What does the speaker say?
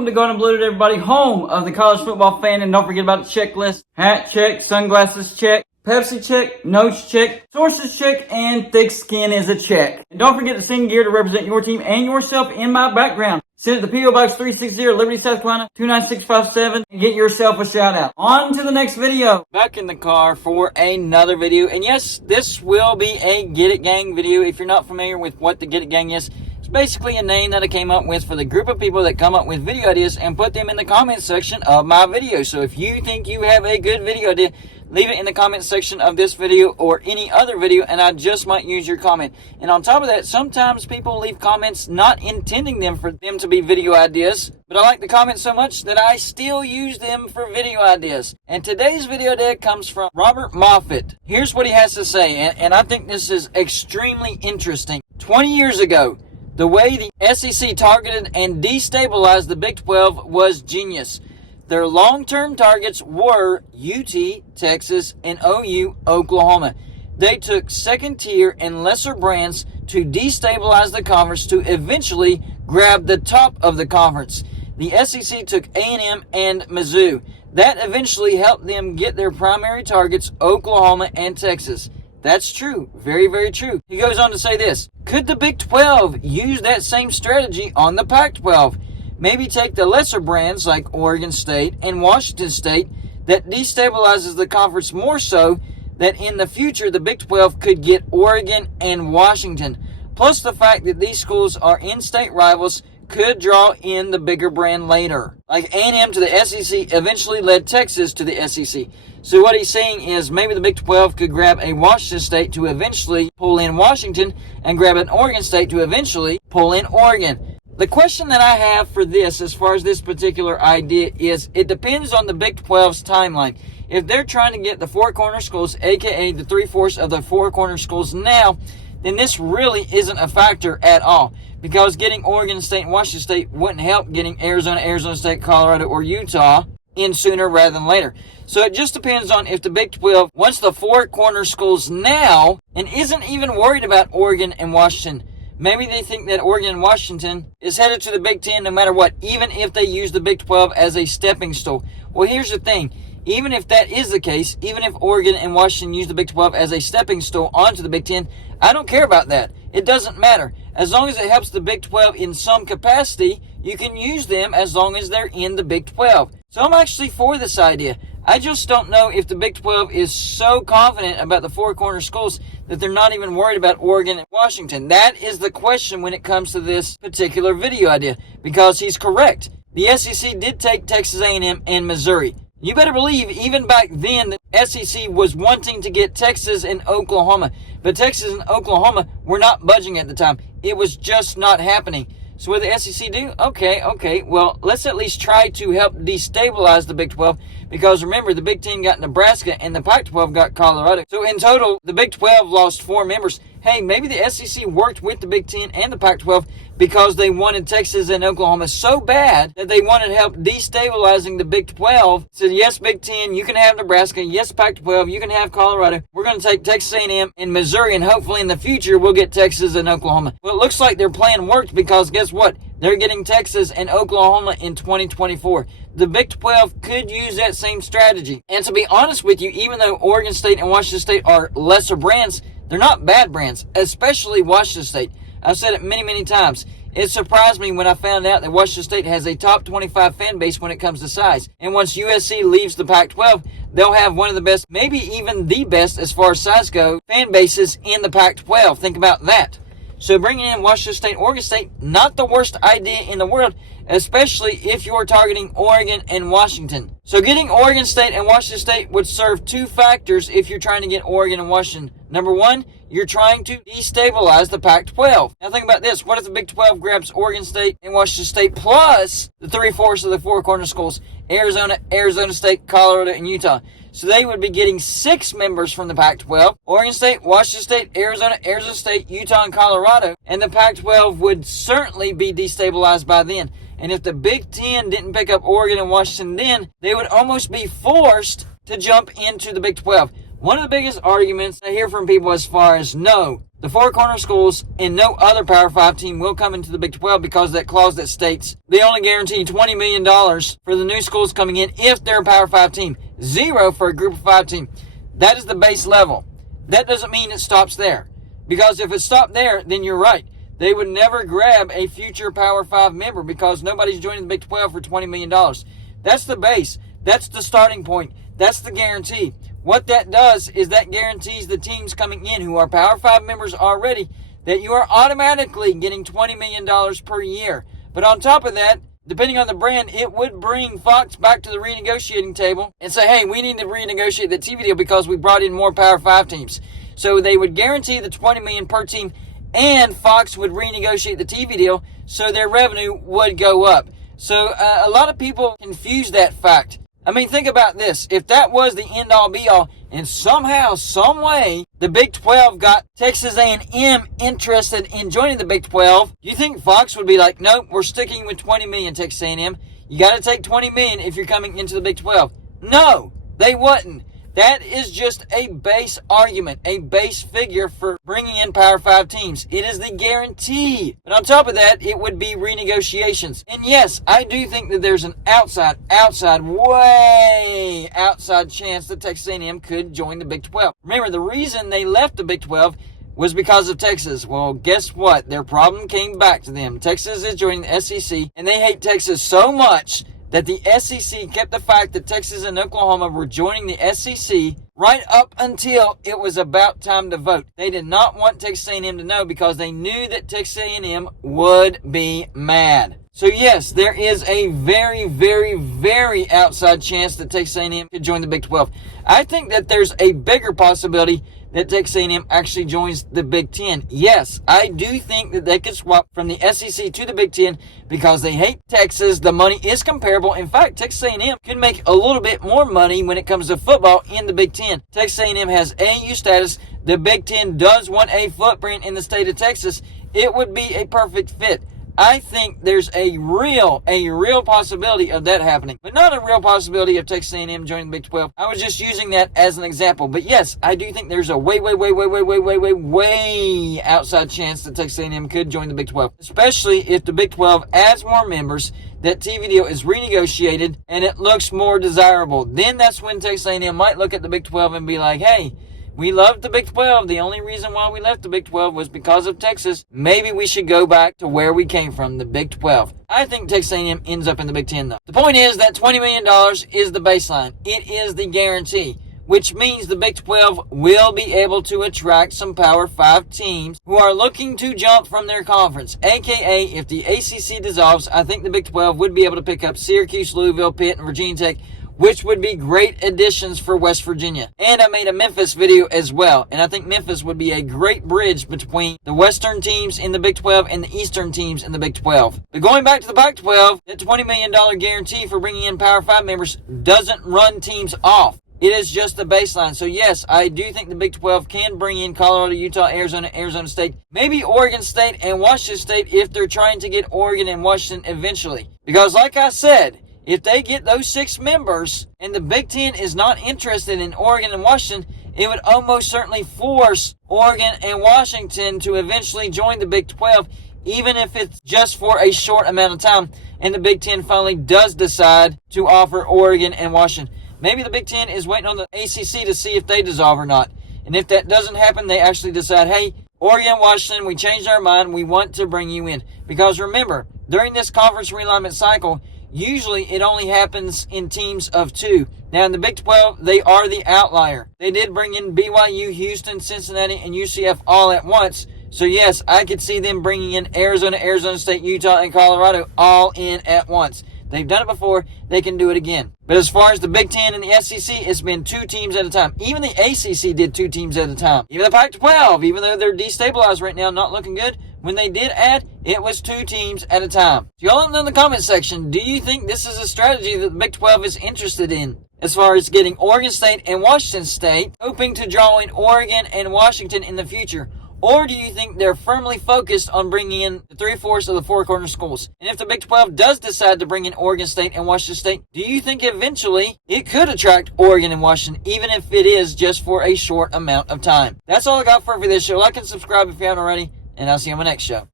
Welcome to Going Unblue, everybody, home of the college football fan. And don't forget about the checklist. Hat check, sunglasses check, Pepsi check, notes check, sources check, and thick skin is a check. And don't forget to sing gear to represent your team and yourself in my background. Send it to P.O. Box 360, Liberty, South Carolina, 29657, and get yourself a shout out. On to the next video. Back in the car for another video. And yes, this will be a Get It Gang video. If you're not familiar with what the Get It Gang is, it's basically a name that I came up with for the group of people that come up with video ideas and put them in the comment section of my video. So if you think you have a good video idea, leave it in the comment section of this video or any other video, and I just might use your comment. And on top of that, sometimes people leave comments not intending them for them to be video ideas, but I like the comments so much that I still use them for video ideas. And today's video idea comes from Robert Moffett. Here's what he has to say, and I think this is extremely interesting. 20 years ago, the way the SEC targeted and destabilized the Big 12 was genius. Their long-term targets were UT, Texas, and OU, Oklahoma. They took second-tier and lesser brands to destabilize the conference to eventually grab the top of the conference. The SEC took A&M and Mizzou. That eventually helped them get their primary targets, Oklahoma and Texas. That's true. Very, very true. He goes on to say this. Could the Big 12 use that same strategy on the Pac-12? Maybe take the lesser brands like Oregon State and Washington State that destabilizes the conference more so that in the future the Big 12 could get Oregon and Washington. Plus the fact that these schools are in-state rivals could draw in the bigger brand later. Like A&M to the SEC eventually led Texas to the SEC. So what he's saying is maybe the Big 12 could grab a Washington State to eventually pull in Washington and grab an Oregon State to eventually pull in Oregon. The question that I have for this, as far as this particular idea, is it depends on the Big 12's timeline. If they're trying to get the four corner schools, aka the 3/4 of the four corner schools now, then this really isn't a factor at all. Because getting Oregon State and Washington State wouldn't help getting Arizona State, Colorado, or Utah in sooner rather than later. So it just depends on if the Big 12 wants the four corner schools now and isn't even worried about Oregon and Washington. Maybe they think that Oregon and Washington is headed to the Big 10 no matter what, even if they use the Big 12 as a stepping stone. Well, here's the thing. Even if that is the case, even if Oregon and Washington use the Big 12 as a stepping stone onto the Big 10, I don't care about that. It doesn't matter. As long as it helps the Big 12 in some capacity, you can use them as long as they're in the Big 12. So I'm actually for this idea. I just don't know if the Big 12 is so confident about the four corner schools that they're not even worried about Oregon and Washington. That is the question when it comes to this particular video idea, because he's correct. The SEC did take Texas A&M and Missouri. You better believe even back then the SEC was wanting to get Texas and Oklahoma, but Texas and Oklahoma were not budging at the time. It was just not happening. So what did the SEC do? Okay, well, let's at least try to help destabilize the Big 12, because remember, the Big 10 got Nebraska and the Pac-12 got Colorado. So in total, the Big 12 lost 4 members. Hey, maybe the SEC worked with the Big 10 and the Pac-12 because they wanted Texas and Oklahoma so bad that they wanted help destabilizing the Big 12. So yes, Big 10, you can have Nebraska. Yes, Pac-12, you can have Colorado. We're going to take Texas A&M and Missouri, and hopefully in the future we'll get Texas and Oklahoma. Well, it looks like their plan worked, because guess what? They're getting Texas and Oklahoma in 2024. The Big 12 could use that same strategy. And to be honest with you, even though Oregon State and Washington State are lesser brands, they're not bad brands, especially Washington State. I've said it many, many times. It surprised me when I found out that Washington State has a top 25 fan base when it comes to size. And once USC leaves the Pac-12, they'll have one of the best, maybe even the best as far as size go, fan bases in the Pac-12. Think about that. So bringing in Washington State, Oregon State, not the worst idea in the world, especially if you're targeting Oregon and Washington. So getting Oregon State and Washington State would serve 2 factors if you're trying to get Oregon and Washington. Number 1, you're trying to destabilize the Pac-12. Now think about this. What if the Big 12 grabs Oregon State and Washington State plus the 3/4 of the four corner schools, Arizona State, Colorado, and Utah? So they would be getting 6 members from the Pac-12, Oregon State, Washington State, Arizona State, Utah, and Colorado, and the Pac-12 would certainly be destabilized by then. And if the Big 10 didn't pick up Oregon and Washington then, they would almost be forced to jump into the Big 12. One of the biggest arguments I hear from people as far as, no, the Four Corner schools and no other Power 5 team will come into the Big 12 because of that clause that states they only guarantee $20 million for the new schools coming in if they're a Power 5 team. Zero for a Group of 5 team. That is the base level. That doesn't mean it stops there. Because if it stopped there, then you're right. They would never grab a future Power 5 member because nobody's joining the Big 12 for $20 million. That's the base. That's the starting point. That's the guarantee. What that does is that guarantees the teams coming in who are Power 5 members already that you are automatically getting $20 million per year. But on top of that, depending on the brand, it would bring Fox back to the renegotiating table and say, hey, we need to renegotiate the TV deal because we brought in more Power 5 teams. So they would guarantee the $20 million per team, and Fox would renegotiate the TV deal so their revenue would go up. So a lot of people confuse that fact. I mean, think about this. If that was the end-all be-all, and somehow, some way, the Big 12 got Texas A&M interested in joining the Big 12, do you think Fox would be like, nope, we're sticking with $20 million, Texas A&M. You got to take $20 million if you're coming into the Big 12. No, they wouldn't. That is just a base argument, a base figure for bringing in Power 5 teams. It is the guarantee. But on top of that, it would be renegotiations. And yes, I do think that there's an way outside chance that Texas A&M could join the Big 12. Remember, the reason they left the Big 12 was because of Texas. Well, guess what? Their problem came back to them. Texas is joining the SEC, and they hate Texas so much that the SEC kept the fact that Texas and Oklahoma were joining the SEC right up until it was about time to vote. They did not want Texas A&M to know because they knew that Texas A&M would be mad. So yes, there is a very outside chance that Texas A&M could join the Big 12. I think that there's a bigger possibility that Texas A&M actually joins the Big 10. Yes, I do think that they could swap from the SEC to the Big 10 because they hate Texas. The money is comparable. In fact, Texas A&M could make a little bit more money when it comes to football in the Big 10. Texas A&M has AAU status. The Big 10 does want a footprint in the state of Texas. It would be a perfect fit. I think there's a real possibility of that happening, but not a real possibility of Texas A&M joining the Big 12. I was just using that as an example, but yes, I do think there's a way outside chance that Texas A&M could join the Big 12, especially if the Big 12 adds more members, that TV deal is renegotiated, and it looks more desirable. Then that's when Texas A&M might look at the Big 12 and be like, hey, we loved the Big 12. The only reason why we left the Big 12 was because of Texas. Maybe we should go back to where we came from, the Big 12. I think Texas A&M ends up in the Big 10, though. The point is that $20 million is the baseline. It is the guarantee, which means the Big 12 will be able to attract some Power 5 teams who are looking to jump from their conference. AKA, if the ACC dissolves, I think the Big 12 would be able to pick up Syracuse, Louisville, Pitt, and Virginia Tech, which would be great additions for West Virginia. And I made a Memphis video as well, and I think Memphis would be a great bridge between the Western teams in the Big 12 and the Eastern teams in the Big 12. But going back to the PAC12, that $20 million guarantee for bringing in Power 5 members doesn't run teams off. It is just the baseline. So yes, I do think the Big 12 can bring in Colorado, Utah, Arizona State, maybe Oregon State and Washington State if they're trying to get Oregon and Washington eventually. Because like I said, if they get those 6 members and the Big 10 is not interested in Oregon and Washington, it would almost certainly force Oregon and Washington to eventually join the Big 12, even if it's just for a short amount of time, and the Big 10 finally does decide to offer Oregon and Washington. Maybe the Big 10 is waiting on the ACC to see if they dissolve or not. And if that doesn't happen, they actually decide, hey, Oregon, Washington, we changed our mind. We want to bring you in. Because remember, during this conference realignment cycle, usually it only happens in teams of 2. Now in the Big 12, they are the outlier. They did bring in BYU, Houston, Cincinnati, and UCF all at once. So yes, I could see them bringing in Arizona, Arizona State, Utah, and Colorado all in at once. They've done it before. They can do it again. But as far as the Big 10 and the SEC, it's been 2 teams at a time. Even the ACC did 2 teams at a time. Even the PAC12, even though they're destabilized right now, not looking good, when they did add, it was 2 teams at a time. So y'all let me know in the comment section, do you think this is a strategy that the Big 12 is interested in? As far as getting Oregon State and Washington State, hoping to draw in Oregon and Washington in the future. Or do you think they're firmly focused on bringing in the 3/4 of the Four Corner schools? And if the Big 12 does decide to bring in Oregon State and Washington State, do you think eventually it could attract Oregon and Washington, even if it is just for a short amount of time? That's all I got for this show. Like and subscribe if you haven't already, and I'll see you on my next show.